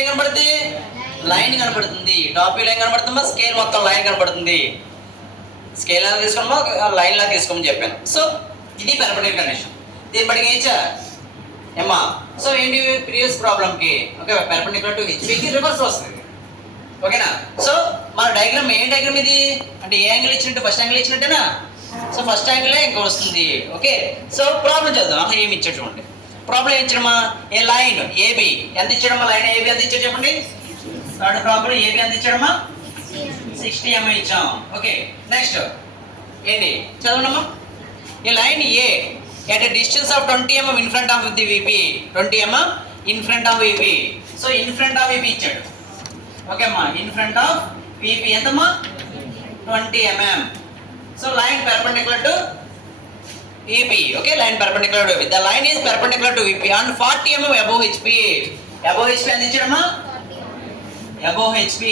ఏం కనపడుతుంది? లైన్ కనపడుతుంది. టాప్ వ్యూలో ఏం కనపడుతుందా? స్కేల్ మొత్తం లైన్ కనపడుతుంది. స్కేల్ ఎలా తీసుకోమో లైన్ లా తీసుకోమని చెప్పాను. సో ఇది పెర్పెండిక్యులర్ కండిషన్. దీన్ని బట్టి ఏం ఏమ్మా? సో ఏంటి ప్రీవియస్ ప్రాబ్లంకి ఓకే పెర్పెండిక్యులర్ టు హెచ్పికి రివర్స్ వస్తుంది. ఓకేనా? సో మన డయాగ్రామ్ ఏం డయాగ్రామ్ ఇది అంటే ఏ యాంగిల్ ఇచ్చినట్టు ఫస్ట్ యాంగిల్ ఇచ్చినట్టేనా? సో ఫస్ట్ యాంగిలే ఇంకా వస్తుంది. ఓకే సో ప్రాబ్లం చేద్దాం. ఏమి ఇచ్చాడు చూడండి. ప్రాబ్లం ఏం ఇచ్చాడమ్మా? ఏ లైన్ ఏబి ఎంత ఇచ్చాడమ్మా? లైన్ ఏబి ఎంత ఇచ్చాడు చెప్పండి. థర్డ్ ప్రాబ్లం ఏబి ఎంత ఇచ్చాడమ్మా? 60 mm ఇచ్చాం. ఓకే నెక్స్ట్ ఏంటి చదవండమ్మా. A line A at a distance of 20 mm in front of the VP, 20 mm in front of VP. So in front of VP ఇచ్చాడు. Okay అమ్మా in front of VP ఎంతమ్మా? 20 mm. So line perpendicular to VP. Okay, line perpendicular to VP. The line is perpendicular to VP and 40 mm above HP. Above HP ఎంత ఇచ్చాడమ్మా? Above HP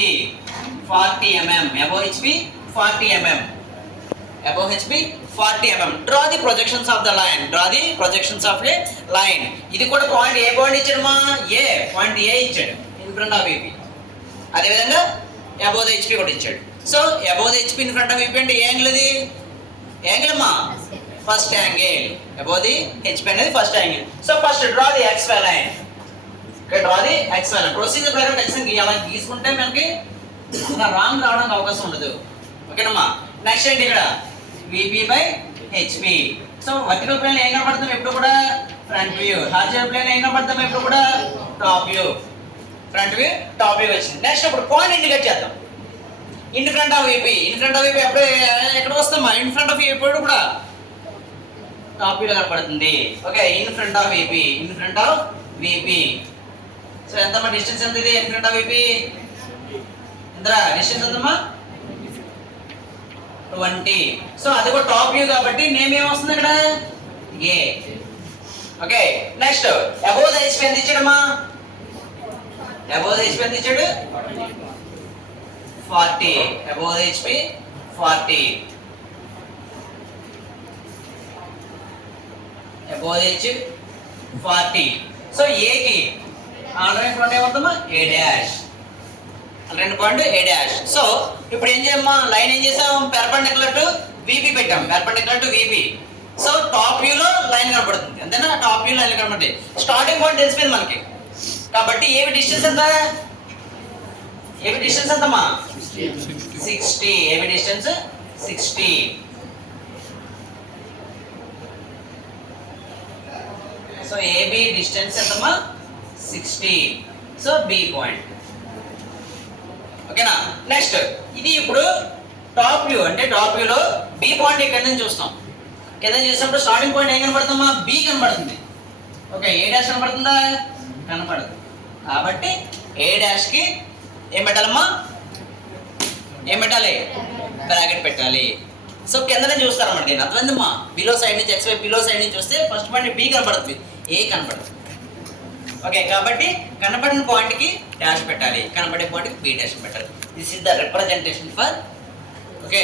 40 mm. Above HP 40 mm. Above HP 40 mm. Draw the projections of the line. Draw the projections of a line. ఇది కూడా point ఏ point ఇచ్చాడమ్మా? ఏ point ఏ ఇచ్చాడు in front of VP. అదే విధంగా above the HP కూడా ఇచ్చాడు. So above the HP in front of VP అంటే ఏ angle అది? యాంగిల్ అమ్మా first angle. above the HP అనేది first angle. So first draw the XY line. Okay draw the XY line. Procedure ప్రకారం text అలా గీసుకుంటే మనకి రాంగ్ రావడానికి అవకాశం ఉండదు. ఓకేనమ్మా. నెక్స్ట్ ఏంటి ఇక్కడ VP by HP. So vertical plane ఏం కనబడుతుంది ఎప్పుడు కూడా? Front view. హారిజాంటల్ ప్లేన్ ఏం కనబడుతుంది ఎప్పుడు కూడా? Top view. Front view top view వచ్చింది. నెక్స్ట్ ఇప్పుడు పాయింట్ ఇండికేట్ చేద్దాం. In front of VP. In front of VP ఎప్పుడు ఎక్కడ వస్తామా? ఇన్ ఫ్రంట్ ఆఫ్ ఎప్పుడు కూడా టాప్ వ్యూలో కనబడుతుంది. Okay in front of VP. In front of VP. So ఎంతమ్మా డిస్టెన్స్ ఎంత ఇది ఇన్ ఫ్రంట్ ఆఫ్ VP? ఎంతరా డిస్టెన్స్ ఎంతమ్మా? 20. సో అది కూడా టాప్ వ్యూ కాబట్టి నేమ్ ఏం వస్తుంది ఇక్కడ? A. Okay next above the HP ఎంత ఇచ్చాడమ్మా? అబోవ్ ద HP ఎంత ఇచ్చాడు? 40. Above the HP 40. Above the HP 40. So A కి ఆల్రెడీ ఫ్రంట్ ఏమవుతుందమ్మా? A dash. రెండు పాయింట్ ఏ డాష్. సో ఇప్పుడు ఏం చేయమ్మా? లైన్ ఏం చేసాం? పెర్పెండిక్యులర్ టు VP పెట్టాం. Perpendicular to VP. So top వ్యూలో లైన్ కనబడుతుంది అంతేనా? టాప్ వ్యూ లైన్ కనబడుతుంది. స్టార్టింగ్ పాయింట్ తెలిసిపోయింది మనకి కాబట్టి ఏవి డిస్టెన్స్ ఎంత? ఏవి డిస్టెన్స్ ఎంతమ్మా? 60. ఏవి డిస్టెన్స్ 60. సో AB డిస్టెన్స్ ఎంతమ్మా? 60. So B point. ఓకేనా? నెక్స్ట్ ఇది ఇప్పుడు టాప్ వ్యూ అంటే టాప్ వ్యూలో B పాయింట్ కింద నుంచి చూస్తాం. కింద చూసినప్పుడు స్టార్టింగ్ పాయింట్ ఏం కనబడుతుందమ్మా? B కనబడుతుంది. ఓకే ఏ డాష్ కనబడుతుందా? కనపడదు. కాబట్టి ఏ డాష్ కి ఏం పెట్టాలమ్మా? ఏం పెట్టాలి? బ్రాకెట్ పెట్టాలి. సో కింద నుంచి చూస్తారన్నమాట. దీన్ని అర్థమైందమ్మా? బిలో సైడ్ నుంచి XY బిలో సైడ్ నుంచి చూస్తే ఫస్ట్ పాయింట్ B కనబడుతుంది, ఏ కనపడదు. ఓకే కాబట్టి కనపడిన పాయింట్ కి డాష్ పెట్టాలి, కనపడే పాయింట్ కి B డాష్ పెట్టాలి. This is the representation for okay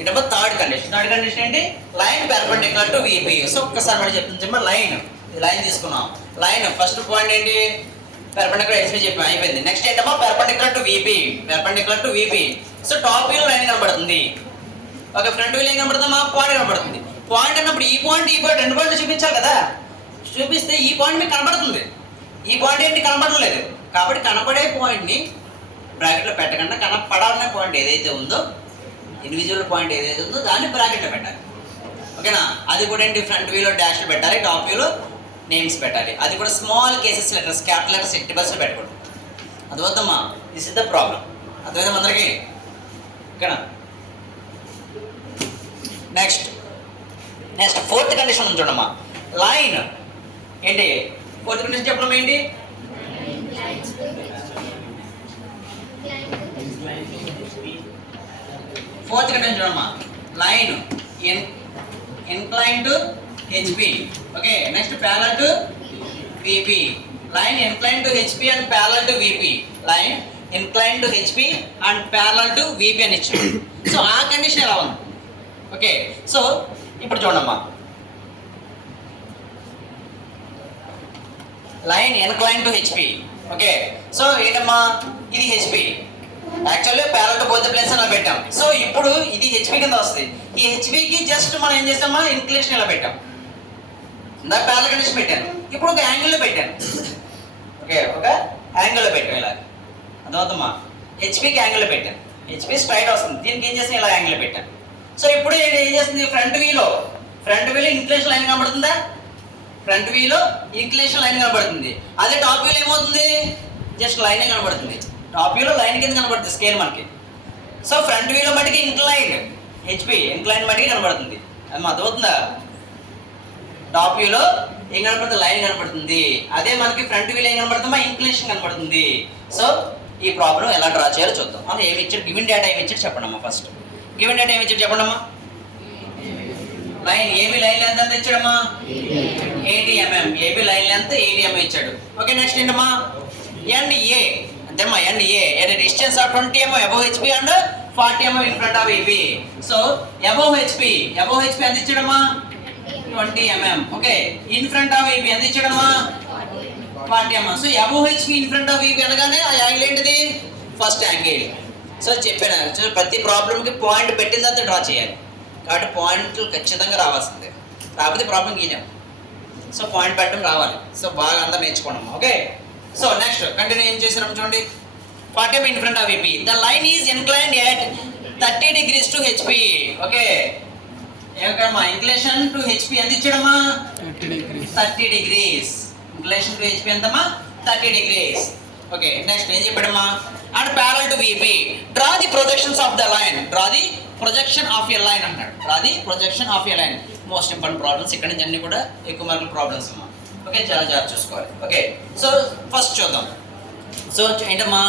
it about third condition. Third condition ఏంటి? Line perpendicular to VP. So ఒక్కసారి మరి చెప్తుంది లైన్. లైన్ తీసుకున్నాం. లైన్ ఫస్ట్ పాయింట్ ఏంటి? పెర్పెండిక్యులర్ HP చెప్పాం అయిపోయింది. నెక్స్ట్ ఏంటమ్మా? Perpendicular to VP. Perpendicular to VP. So top view line కనబడుతుంది. ఓకే ఫ్రంట్ వ్యూ లైన్ కనబడుతుందమ్మా? పాయింట్ కనబడుతుంది. పాయింట్ అన్నప్పుడు ఈ పాయింట్ రెండు పాయింట్లు చూపించాలి కదా. చూపిస్తే ఈ పాయింట్ మీకు కనబడుతుంది. ఈ పాయింట్ ఏంటి? కనబడలేదు. కాబట్టి కనపడే పాయింట్ని బ్రాకెట్లో పెట్టకుండా కనపడాలనే పాయింట్ ఏదైతే ఉందో ఇండివిజువల్ పాయింట్ ఏదైతే ఉందో దాన్ని బ్రాకెట్లో పెట్టాలి. ఓకేనా? అది కూడా ఏంటి? ఫ్రంట్ వ్యూలో డాష్లు పెట్టాలి, టాప్ వ్యూలో నేమ్స్ పెట్టాలి. అది కూడా small cases letters, capital letters ఎట్టి బస్సులో పెట్టకూడదు. అది వద్దమ్మా. This is the problem. అర్థమైందా అందరికీ? ఓకేనా? నెక్స్ట్ ఫోర్త్ కండిషన్ ఉంది చూడమ్మా. లైన్ ఏంటి? ఫోర్త్ కండిషన్ చెప్పడం ఏంటి? ఫోర్త్ కండిషన్ చూడమ్మా. Line inclined to HP. Okay, next parallel to VP. Line inclined to HP and parallel to VP. Line inclined to HP and parallel to VP అని ఇచ్చాడు. So ఆ condition ఎలా ఉంది? Okay so ఇప్పుడు చూడమ్మా. Line inclined to HP. Okay, so ఏంటమ్మా ఇది HP, actually parallel to both the planes అలా పెట్టాం. సో ఇప్పుడు ఇది హెచ్పి కింద వస్తుంది. ఈ హెచ్పికి జస్ట్ మనం ఏం చేస్తామా ఇంక్లినేషన్ ఇలా పెట్టాం. ఇందాక ప్యారల్ కండిషన్ పెట్టాను, ఇప్పుడు ఒక యాంగిల్లో పెట్టాను. ఓకే, ఒక యాంగిల్లో పెట్టాం ఇలా, అర్థమవుతుందమ్మా? హెచ్పికి యాంగిల్లో పెట్టాను, హెచ్పి స్ట్రైట్ వస్తుంది, దీనికి ఏం చేస్తాను ఇలా యాంగిల్లో పెట్టాను. సో ఇప్పుడు ఏం చేస్తుంది ఫ్రంట్ వీలో ఇంక్లినేషన్ లైన్ కనబడుతుందా? ఫ్రంట్ వీలో ఇంక్లినేషన్ లైన్ కనబడుతుంది. అదే టాప్ వీలో ఏమవుతుంది? జస్ట్ లైనే కనబడుతుంది. టాప్ వ్యూలో లైన్ కింద కనబడుతుంది స్కేల్ మనకి. సో ఫ్రంట్ వ్యూలో మటుకి ఇంక్లైన్ హెచ్పి ఇంక్లైన్ మటుకి కనబడుతుంది. అది అర్థమవుతుందా? టాప్ వ్యూలో ఏం కనబడుతుంది? లైన్ కనబడుతుంది. అదే మనకి ఫ్రంట్ వ్యూలో ఏం కనబడుతుందా? ఇంక్లినేషన్ కనబడుతుంది. సో ఈ ప్రాబ్లం ఎలా డ్రా చేయాలో చూద్దాం. అంటే ఏమి ఇచ్చాడు, గివెన్ డేటా ఏమి ఇచ్చాడు చెప్పండి అమ్మా. ఫస్ట్ గివెన్ డేటా ఏమి ఇచ్చాడు చెప్పండి అమ్మా. లైన్ ఏబి లైన్ లెంత్ ఎంత ఇచ్చాడమ్మా? 80 mm. AB line length 80 mm ఇచ్చాడు. ఓకే, నెక్స్ట్ ఏంటమ్మా? అండ్ ఏ అంతేమ్మా, and A at distance of 20 mm above HP and 40 mm in front of AB. So above HP ఎంత ఇచ్చాడమ్మా? 20 mm. Okay, in front of AB ఎంత ఇచ్చాడమ్మా? 40 mm. So above HP in front of AB అనగానే ఆ angle ఏంటిది? First angle. So చెప్పాను, ప్రతి ప్రాబ్లంకి పాయింట్ పెట్టిన తర్వాత డ్రా చేయాలి. కాబట్టి పాయింట్లు ఖచ్చితంగా రావాల్సిందే, రాకపోతే ప్రాబ్లం గీయలేము. సో పాయింట్ పెట్టడం రావాలి. సో బాగా అందరూ నేర్చుకోండి. ఓకే, సో నెక్స్ట్ కంటిన్యూ ఏం చేసినాం చూడండి. 40 mm in front of AB, the line is inclined at 30 degrees to HP. Okay, ఏమమ్మా ఇంక్లినేషన్ టు హెచ్పి ఎంత ఇచ్చాడమ్మా? 30 degrees. ఇంక్లినేషన్ టు హెచ్పి ఎంతమ్మా? 30 degrees. ఓకే, నెక్స్ట్ ఏం చెప్పాడమ్మా? And parallel to VP, draw the projections of the line. Draw the projection of a line అంటాడు. Draw the projection of a line. Most important problems ఇక్కడ నుంచి అన్ని కూడా ఎక్కువ మార్కుల ప్రాబ్లమ్స్ అమ్మా. ఓకే, చాలా జాగ్రత్త చూసుకోవాలి. ఓకే, సో ఫస్ట్ చూద్దాం. సో ఏంటమ్మా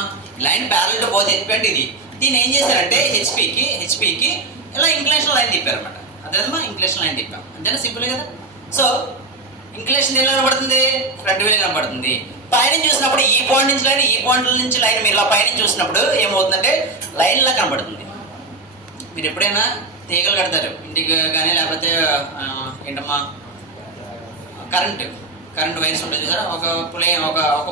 line parallel to both HP అంటే ఇది. దీన్ని ఏం చేశారంటే హెచ్పికి ఇలా ఇంక్లినేషన్ లైన్ తిప్పారు అనమాట. అదేమ్మా ఇంక్లినేషన్ లైన్ తిప్పాం, అంతేనా? సింపుల్ కదా. సో ఇంక్లినేషన్ ఎలా కనబడుతుంది? ఫ్రంట్ వ్యూ కనబడుతుంది. పైన చూసినప్పుడు ఈ పాయింట్ నుంచి లైన్, ఈ పాయింట్ నుంచి లైన్ మీరు ఇలా పైన చూసినప్పుడు ఏమవుతుందంటే లైన్లా కనబడుతుంది. మీరు ఎప్పుడైనా తీగలు కడతారు ఇంటికి కానీ, లేకపోతే ఏంటమ్మా కరెంట్ వైర్స్ ఉంటుంది చూసారా, ఒక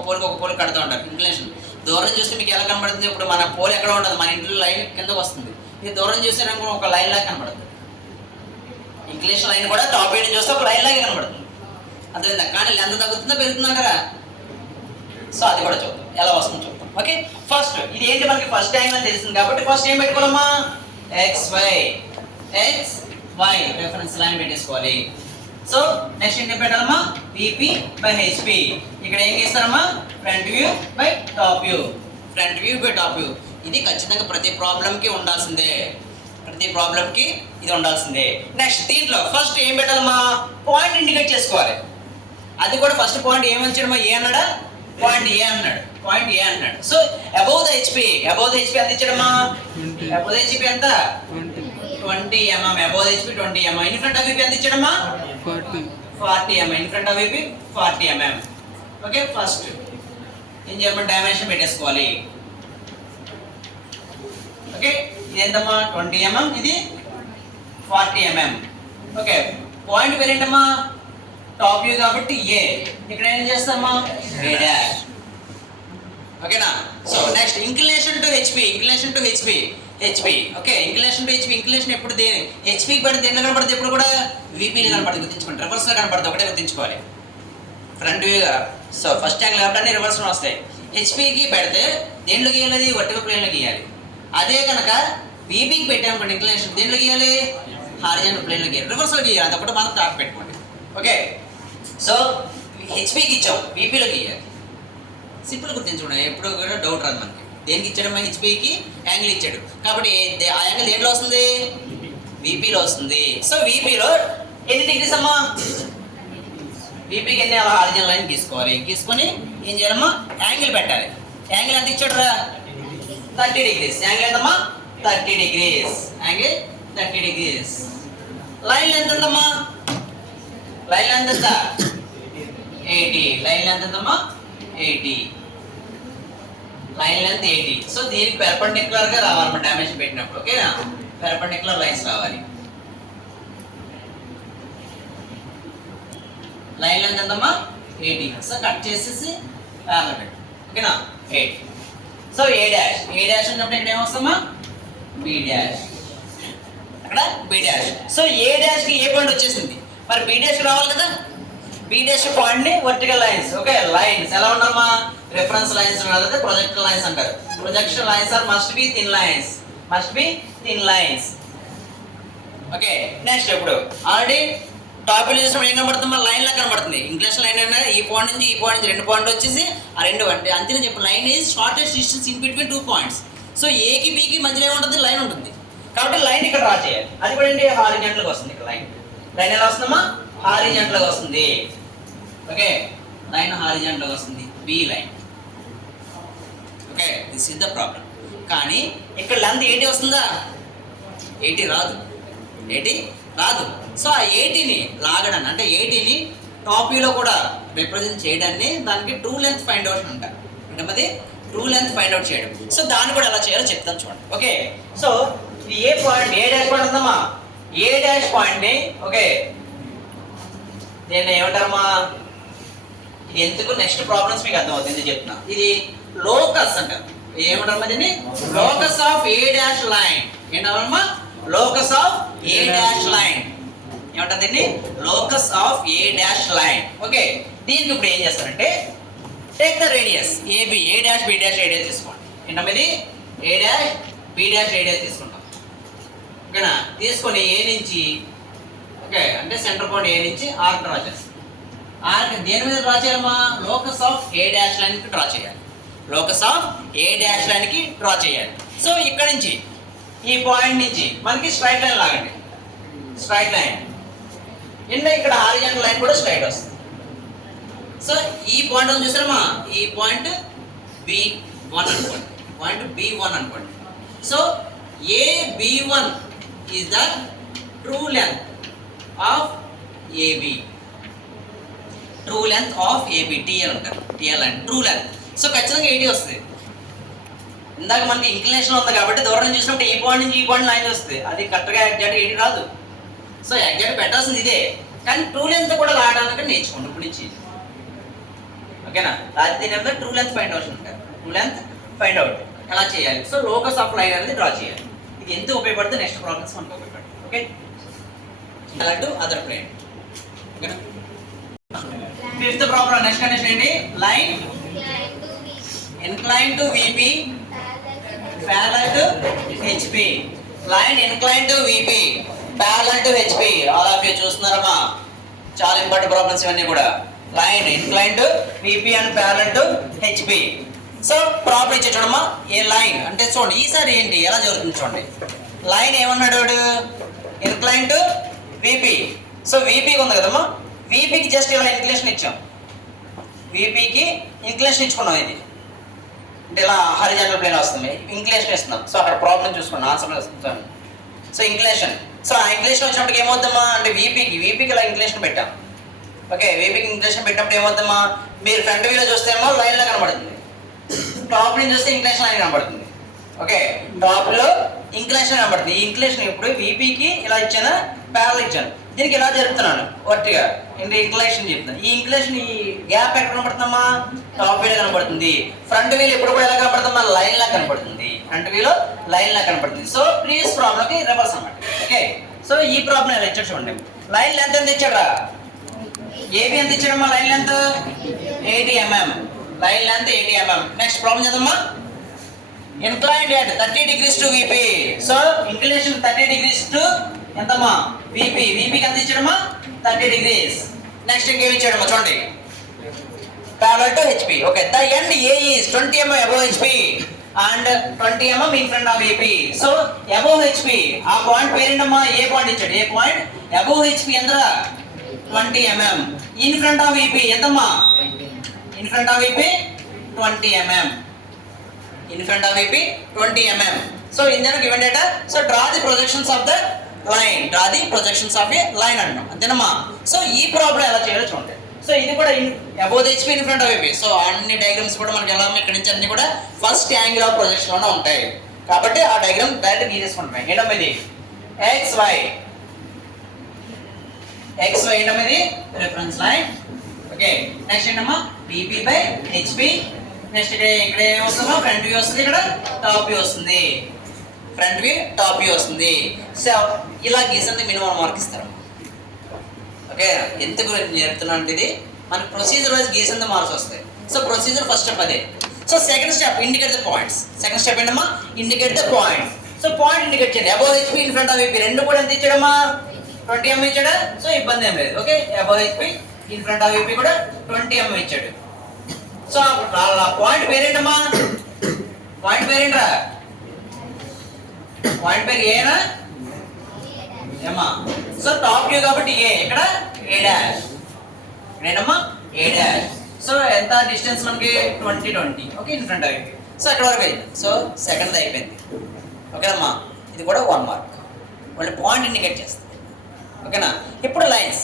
పోల్కి ఒక పోల్ కడుతూ ఉంటారు. ఇంక్లినేషన్ దూరం చూస్తే మీకు ఎలా కనబడుతుంది? ఇప్పుడు మన పోల్ ఎక్కడ ఉంటుంది? మన ఇంట్లో లైన్ కిందకు వస్తుంది. మీరు దూరం చూస్తే ఒక లైన్ లాగా కనబడుతుంది. ఇంక్లినేషన్ లైన్ కూడా టాప్ వ్యూ చూస్తే ఒక లైన్ లాగే కనబడుతుంది. అర్థమైందా? కానీ లెంత్ తగ్గుతుందా పెరుగుతుందంటారా? సో అది కూడా చూద్దాం, ఎలా వస్తుందో చూద్దాం. ఓకే, ఫస్ట్ ఇది ఏంటి మనకి ఫస్ట్ యాంగిల్ తెలిసింది కాబట్టి ఫస్ట్ ఏం పెట్టుకోవాలమ్మా? XY రెఫరెన్స్ లైన్ పెట్టేసుకోవాలి. సో నెక్స్ట్ ఏం పెట్టాలమ్మా? VP by HP. ఇక్కడ ఏం చేస్తారమ్మా? Front view by top view. ఇది ఖచ్చితంగా ప్రతి ప్రాబ్లంకి ఉండాల్సిందే, ఇది ఉండాల్సిందే. నెక్స్ట్ దీంట్లో ఫస్ట్ ఏం పెట్టాలమ్మా? పాయింట్ ఇండికేట్ చేసుకోవాలి. అది కూడా ఫస్ట్ పాయింట్ ఏమని ఏ అన్నాడా? పాయింట్ ఏ అన్నాడు. సో అబౌవ్ ద హెచ్పి ఎంత ఇచ్చాడమ్మా? అబౌవ్ ద హెచ్పి ఎంత? 20 mm. Above the HP 20 mm. In front of AP ఎంత ఇచ్చాడమ్మా? 40 mm. In front of AP 40 mm. Okay, first ఏం చేయమని డైమెన్షన్ పెట్టేసుకోవాలి. ఓకే, ఇది ఎంతమ్మా? 20 mm, ఇది 40 mm. ఓకే, పాయింట్ పేరు ఏంటమ్మా? టాప్ వ్యూ కాబట్టి ఏ. ఇక్కడ ఏం చేస్తామా? ఏ డాష్. ఓకేనా? So next inclination to HP. Okay, inclination ఎప్పుడు హెచ్పి పడితే దేంట్లో కనపడుతుంది? ఎప్పుడు కూడా వీపీలో కనపడుతుంది. గుర్తుంచుకోండి, రివర్స్లో కనపడుతుంది. ఒకటే గుర్తుంచుకోవాలి. Front view so first angle కాబట్టి అన్ని రివర్స్లో వస్తాయి. హెచ్పికి పెడితే దేంట్లో గీయాలి? వర్టికల్ ప్లేన్లో గీయాలి. అదే కనుక వీపీకి పెట్టామనుకోండి ఇంక్లినేషన్ దేంట్లో గీయాలి? హారిజాంటల్ ప్లేన్లో గీయాలి, రివర్స్లో గీయాలి. అదొకటి మాత్రం టాప్ పెట్టుకోండి. ఓకే, సో హెచ్పికి ఇచ్చాం, వీపీలో గీయాలి. సింపుల్ గుర్తించుకోండి, ఎప్పుడు కూడా డౌట్ రాదు మనకి. దేనికి ఇచ్చాడమ్మా? హెచ్పికి యాంగిల్ ఇచ్చాడు కాబట్టి ఆ యాంగిల్ దేంట్లో వస్తుంది? వీపీలో వస్తుంది. సో వీపీలో ఎన్ని డిగ్రీస్ అమ్మా? వీపీకి ఎన్ని? అలా హారిజాంటల్ లైన్ గీసుకొని ఏం చేయాలమ్మా? యాంగిల్ పెట్టాలి. యాంగిల్ ఎంత ఇచ్చాడు రా? 30 degrees. యాంగిల్ ఎంతమ్మా? 30 degrees. Angle 30 degrees. Line length ఎంతమ్మా? లైన్ లెంత్ ఎంత? 80. లైన్ లెంత్ ఎంతమ్మా? 80. Line length 80. సో దీనికి పెర్పెండిక్యులర్ గా రావాలి మన డైమెన్షన్ పెట్టినప్పుడు. ఓకేనా? పెర్పెండిక్యులర్ లైన్స్ రావాలి. లైన్ లెంత్ ఎంతమ్మా? 80. సో కట్ చేసేసి ప్యారలల్ పెట్టు. ఓకేనా 8. సో ఏ డాష్ ఉన్నప్పుడు ఇక్కడ ఏమొస్తామా బి డాష్, అక్కడ బి డాష్. సో ఏ డాష్కి ఏ పాయింట్ వచ్చేసింది, మరి బి డాష్ రావాలి కదా. బి డాష్ పాయింట్ని వర్టికల్ లైన్స్, ఓకే లైన్స్ ఎలా ఉండాలమ్మా రిఫరెన్స్ లైన్స్ లేదా ప్రొజెక్షన్ లైన్స్ అంటారు. Projection lines are must be thin lines. Okay next ఇప్పుడు ఆల్రెడీ టాపిక్ చూసినప్పుడు ఏం కనబడుతుంది, మన లైన్ లా కనబడుతుంది. ఇంగ్లీష్ లైన్ అయినా ఈ పాయింట్ నుంచి 2 పాయింట్ వచ్చేసి ఆ 2 అంటే అంతేనే చెప్పు. Line is shortest distance in between 2 points. So ఏకి బికి మధ్యలో ఏముంటుంది లైన్ ఉంటుంది, కాబట్టి లైన్ ఇక్కడ డ్రా చేయాలి. అది కూడా ఏంటి హారిజాంటల్గా వస్తుంది. ఇక్కడ లైన్ ఎలా వస్తుందమ్మా హారిజాంటల్గా వస్తుంది. ఓకే లైన్ హారిజాంటల్గా వస్తుంది B line. Okay this is the problem. కానీ ఇక్కడ లెంత్ 80 వస్తుందా, 80 రాదు. సో ఆ 80ని లాగడాన్ని అంటే 80ని టాప్ వ్యూలో కూడా రిప్రజెంట్ చేయడాన్ని దానికి ట్రూ లెంత్ ఫైండ్ అవుట్ అంటారు. అంటే మరి ట్రూ లెంత్ ఫైండ్ అవుట్ చేయడం. సో దాన్ని కూడా ఎలా చేయాలో చెప్తాను చూడండి. ఓకే సో ఇది ఏ పాయింట్ ఏ డాష్ పాయింట్ ఉందమ్మా ఏ డాష్ పాయింట్ని ఓకే దీన్ని ఏమంటారమ్మా ఇది ఎందుకు నెక్స్ట్ ప్రాబ్లమ్స్ మీకు అర్థమవుతుంది చెప్తున్నా. ఇది లోకస్ అంటారు. ఏమంటారమ్మా దీన్ని locus of A dash line. ఏంటమ్మా locus of A dash line ఏమంటారు దీన్ని locus of A dash line. Okay దీనికి ఇప్పుడు ఏం చేస్తారంటే take the radius AB A dash B dash radius తీసుకోండి. ఏంటమ్మా ఇది A dash B dash radius తీసుకుంటాం. ఓకేనా తీసుకొని ఏ నుంచి ఓకే అంటే సెంటర్ పాయింట్ ఏ నుంచి ఆర్క్ డ్రా చేస్తాం. ఆర్క్ దేని మీద డ్రా చేయాలమ్మా లోకస్ ఆఫ్ ఏ డాష్ లైన్కి డ్రా చేయాలి. లోకస్ ఆఫ్ ఏ డాష్ లైన్కి డ్రా చేయాలి. సో ఇక్కడ నుంచి ఈ పాయింట్ నుంచి మనకి స్ట్రైట్ లైన్ లాగండి. స్ట్రైట్ లైన్ ఇక్కడ హారిజాంటల్ లైన్ కూడా స్ట్రైట్ వస్తుంది. సో ఈ పాయింట్ ఉంది చూసారమ్మా ఈ పాయింట్ B1 అనుకోండి. పాయింట్ B1 అనుకోండి. So AB1 is the true length of AB. True length of AB TL అంటారు. TL line true length. So ఖచ్చితంగా 80 వస్తుంది. ఇందాక మనకి ఇంక్లినేషన్ ఉంది కాబట్టి దూరం నుంచి చూసినప్పుడు ఈ పాయింట్ నుంచి ఈ పాయింట్ లైన్ వస్తుంది. అది కరెక్ట్గా ఎగ్జాక్ట్ 80 రాదు. సో ఎగ్జాక్ట్ పెట్టాల్సింది ఇదే, కానీ ట్రూ లెంత్ కూడా లాగడానికి నేర్చుకోండి ఇప్పుడు నుంచి. ఓకేనా దీని అంతా ట్రూ లెంత్ ఫైండ్ అవుట్ అంటారు. ట్రూ లెంత్ ఫైండ్ అవుట్ ఎలా చేయాలి. సో లోకస్ ఆఫ్ లైన్ అనేది డ్రా చేయాలి. ఇది ఎంత ఉపయోగపడుతుంది నెక్స్ట్ ప్రాబ్లమ్స్ మనకు ఉపయోగపడుతుంది. ఓకే అలా టు అదర్ ప్లేన్. ఓకేనా ఫిఫ్త్ ప్రాబ్లం నెక్స్ట్ కండిషన్ ఏంటి line inclined to VP parallel to HP. Line inclined to VP parallel to HP. All of you చూస్తున్నారమ్మా చాలా ఇంపార్టెంట్ ప్రాబ్లమ్స్ ఇవన్నీ కూడా. Line inclined to VP and parallel to HP. So problem ఇచ్చే చూడమ్మా ఏ line అంటే చూడండి ఈసారి ఏంటి ఎలా జరుగుతుంది చూడండి. లైన్ ఏమన్నాడు వాడు inclined to VP. సో VPకి ఉంది కదమ్మా VPకి జస్ట్ ఇలా ఇంక్లినేషన్ ఇచ్చాం. VPకి ఇంక్లినేషన్ ఇచ్చుకున్నాం. ఇది అంటే ఇలా హారిజాంటల్ ప్లేన్ వస్తుంది ఇంక్లినేషన్ ఇస్తున్నాం. సో అక్కడ ప్రాబ్లం చూసుకోండి ఆన్సర్ వస్తుంది. సో ఇంక్లినేషన్ సో ఆ ఇంక్లినేషన్ వచ్చినప్పటికి ఏమవుతుందమ్మా అంటే వీపీకి ఇలా ఇంక్లినేషన్ పెట్టాం. ఓకే వీపీకి ఇంక్లినేషన్ పెట్టినప్పుడు ఏమవుతుందమ్మా మీరు ఫ్రంట్ వ్యూలో చూస్తే ఏమో లైన్లో కనబడుతుంది. టాప్ నుంచి చూస్తే ఇంక్లినేషన్ లైన్ కనబడుతుంది. ఓకే టాప్లో ఇంక్లినేషన్ కనబడుతుంది. ఈ ఇంక్లినేషన్ ఇప్పుడు వీపీకి ఇలా ఇచ్చాను ప్యారల్ ఇచ్చాను. దీనికి ఎలా జరుపుతున్నాను వర్టిగా ఇంక్లినేషన్ చెప్తాను. ఈ ఇంక్లినేషన్ ఈ గ్యాప్ ఎక్కడ కనబడుతుందమ్మా టాప్ వ్యూలో కనబడుతుంది. ఫ్రంట్ వ్యూలో ఎప్పుడు కూడా ఎలా కనబడుతుందమ్మా లైన్ లా కనబడుతుంది. ఫ్రంట్ వ్యూలో లైన్ లా కనబడుతుంది. సో ప్రీవియస్ ప్రాబ్లంకి రివర్స్ అన్నమాట. ఓకే సో ఈ ప్రాబ్లం ఎలా ఇచ్చాడు చూడండి. లైన్ లెంత్ ఎంత ఇచ్చాడా ఏబి ఎంత ఇచ్చాడమ్మా line length 80 mm. Line length 80 mm. Next problem చేద్దామా inclined at 30 degrees to VP. So inclination 30 degrees to ఎంతమ్మా VPకి ఎంత ఇచ్చాడమ్మా 30 degrees. నెక్స్ట్ ఇంకేమి ఇచ్చాడమ్మా చూడండి parallel to HP. Okay the end A is 20 mm above HP and 20 mm in front of VP. So above HP ఆ point పేరేంటమ్మా ఏ point ఇచ్చాడు ఏ point above HP ఎంతరా 20 mm. in front of VP ఎంతమ్మా in front of VP 20 mm. in front of VP 20 mm. So in the given data, so draw the projections of the line. Draw the projections of a line అంటాం అంతేనమ్మా. So ఈ problem ఎలా చేయాలో చూడండి. So ఇది కూడా above the HP in front of VP. So అన్ని diagrams కూడా మనకి ఎలా ఇక్కడ నుంచి అన్ని కూడా ఫస్ట్ యాంగిల్ ఆఫ్ ప్రొజెక్షన్ లోనే ఉంటాయి కాబట్టి ఆ డయాగ్రామ్ డైరెక్ట్ గీసేసుకుంటాం. ఏంటమ్మా ఇది XY ఏంటమ్మా ఇది రిఫరెన్స్ లైన్. ఓకే నెక్స్ట్ ఏంటమ్మా VP by HP నెక్స్ట్ ఇక్కడ ఏమొస్తుందో ఫ్రంట్ వ్యూ వస్తుంది, ఇక్కడ టాప్ వ్యూ వస్తుంది, ఫ్రంట్ వ్యూ టాప్ వ్యూ వస్తుంది. సో ఇలా గీసింది మినిమం మార్క్ ఇస్తారు. ఓకే, ఎందుకు నేర్పుతున్నా అంటే ఇది మనకి ప్రొసీజర్ వైజ్ గీసింది మార్క్స్ వస్తాయి. సో ప్రొసీజర్ ఫస్ట్ స్టెప్ అదే. So second step indicate the points. Second step ఏంటమ్మా, indicate the point. So point indicate చేయండి. Above HP in front of VP రెండు కూడా ఎంత ఇచ్చాడమ్మా, 20 mm ఇచ్చాడా. సో ఇబ్బంది ఏం లేదు. Okay, above HP in front of VP కూడా 20 mm ఇచ్చాడు. సో పాయింట్ పేరేంటమ్మా, పాయింట్ పేరేంట్రా, పాయింట్ పేరు ఏనా ఏమా. సో టాప్ వ్యూ కాబట్టి ఏ, ఇక్కడ ఏ డాష్, ఏంటమ్మా ఏ డాష్. సో ఎంత డిస్టెన్స్ మనకి 20 20. Okay, in front of VP. So ఎక్కడ వరకు అయింది. సో సెకండ్ అయిపోయింది. ఓకేనమ్మా, ఇది కూడా 1 మార్క్. మళ్ళీ పాయింట్ ఇండికేట్ చేస్తుంది. ఓకేనా, ఇప్పుడు లైన్స్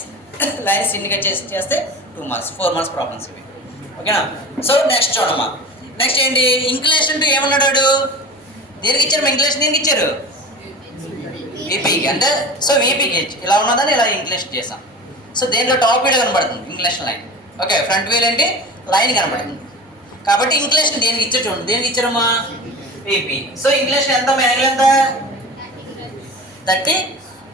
లైన్స్ ఇండికేట్ చేస్తే 2 మార్క్స్, 4 మార్క్స్ ప్రాబ్లమ్స్ ఇవి. ఓకేనా. సో నెక్స్ట్ చూడమ్మా, నెక్స్ట్ ఏంటి, ఇంక్లేషన్ టు ఏమన్నాడు వాడు, దేనికి ఇచ్చారు ఇంక్లేషన్, దేనికి ఇచ్చారు వీపీకి. అంటే సో వీపీకి ఇలా ఉన్నదని ఇలా ఇంక్లేషన్ చేసాం. సో దేంట్లో టాప్ వీడియో కనబడుతుంది ఇంక్లేషన్ లైన్. ఓకే, ఫ్రంట్ వీల్ ఏంటి లైన్ కనబడుతుంది. కాబట్టి ఇంక్లేషన్ దేనికి ఇచ్చారు చూడండి, దేనికి ఇచ్చారమ్మా వీపీ. సో ఇంక్లేషన్ ఎంత, యాంగిల్ ఎంత 30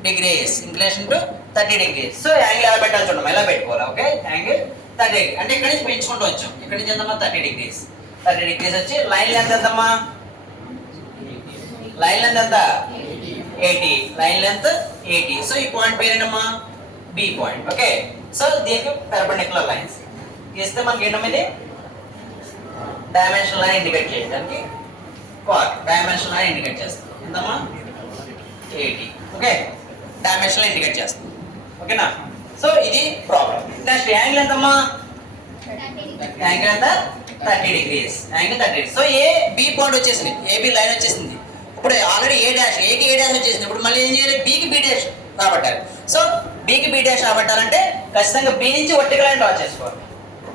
degrees. Inclination to 30 degrees. So angle ఎలా పెట్టాలి చూడమ్మా, ఎలా పెట్టుకోవాలి. ఓకే, యాంగిల్ 30 degrees అంటే ఇక్కడ నుంచి పెంచుకుంటూ వచ్చాం. ఇక్కడ నుంచి ఎంతమ్మా 30 degrees. 30 degrees వచ్చి లైన్ లెంత్ ఎంతమ్మా, లైన్ లెంత్ ఎంత 80, లైన్ లెంత్ 80. సో ఈ పాయింట్ పేరేనమ్మా బి పాయింట్. ఓకే, సో దీనికి పెర్పెండిక్యులర్ లైన్స్ గీస్తే మనకి ఏంటమ్మా ఇది డైమెన్షన్ లైన్ ఇండికేట్ చేయడానికి డైమెన్షన్ లైన్ ఇండికేట్ చేస్తాం. ఎంతమ్మా 80. ఓకే, డైమెన్షన్ లైన్ ఇండికేట్ చేస్తాం. ఓకేనా. సో ఇది ప్రాబ్లం. నెక్స్ట్ యాంగిల్ ఎంతమ్మా, యాంగిల్ ఎంత 30 degrees. Angle 30 degrees. So A B point వచ్చేసింది, ఏబి లైన్ వచ్చేసింది. ఇప్పుడు ఆల్రెడీ ఏ డాష్, ఏకి ఏ డాష్ వచ్చేసింది. ఇప్పుడు మళ్ళీ ఏం చేయాలి, బికి బి డాష్ రాబట్టాలి. సో బికి బి డాష్ రాబట్టాలంటే ఖచ్చితంగా బి నుంచి వర్టికల్ లైన్ డ్రా చేసుకోవాలి.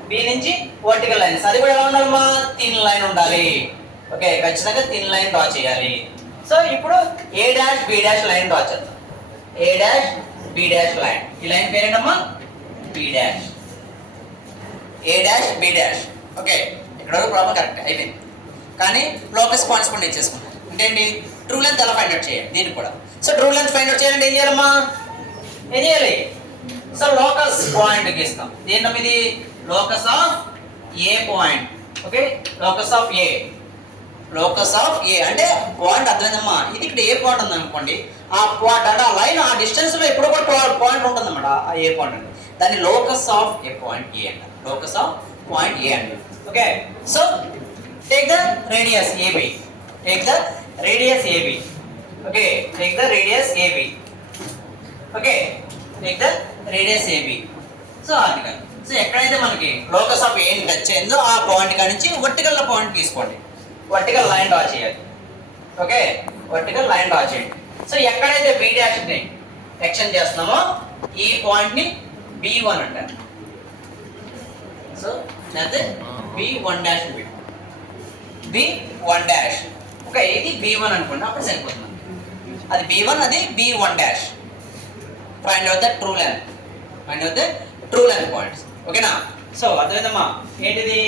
బి నుంచి వర్టికల్ లైన్స్, అది కూడా ఎలా ఉండాలమ్మా థిన్ లైన్ ఉండాలి. ఓకే, ఖచ్చితంగా థిన్ లైన్ డ్రా చేయాలి. సో ఇప్పుడు A dash B dash line draw చేద్దాం. A dash B dash line, ఈ లైన్ పేరేంటమ్మా B dash. A dash B dash. Okay, ఇక్కడ వరకు ప్రాబ్లం కరెక్ట్ అయిపోయింది. కానీ లోకస్ పాయింట్స్ కూడా ఇచ్చేసుకున్నాం. అంటే ఏంటి, ట్రూ లెంత్ ఎలా ఫైండ్ అవుట్ చేయాలి దీనికి కూడా. So true length find out చేయాలంటే ఏం చేయాలమ్మా, ఏం చేయాలి. సో లోకస్ పాయింట్ గీస్తాం. ఏంటమ్మా ఇది, locus of A point. Okay, locus of a, locus of a అంటే పాయింట్ అర్థమైందమ్మా. ఇది ఇక్కడ ఏ పాయింట్ ఉంది అనుకోండి, ఆ పాయింట్ అంటే ఆ లైన్ ఆ డిస్టెన్స్ లో ఎప్పుడు కూడా పాయింట్ ఉంటుంది అన్నమాట. ఆ ఏ పాయింట్ అంటే దాన్ని locus of A point A అంట. లోకస్ ఆఫ్ పాయింట్ ఏ అంట. Okay, so take the radius AB, take the radius AB. Okay, take the radius AB. Okay, take the radius AB. So article. సో ఎక్కడైతే మనకి locus of ఏని touch అయిందో ఆ point కాడి నుంచి వర్టికల్ పాయింట్ తీసుకోండి. వర్టికల్ లైన్ డ్రా చేయాలి. ఓకే, వర్టికల్ లైన్ డ్రా చేయండి. సో ఎక్కడైతే బి డాష్ ని ఎక్స్టెండ్ చేస్తున్నామో ఈ పాయింట్ ని B1 అంటారు. సో లేకపోతే B1 dash B1 dash. Okay, ఇది B1 అనుకోండి, అప్పుడు సరిపోతుంది. అది B1, అది B1 dash. Find out the true length, find out the true length points. ఓకేనా. సో అర్థమైందమ్మా ఏంటిది.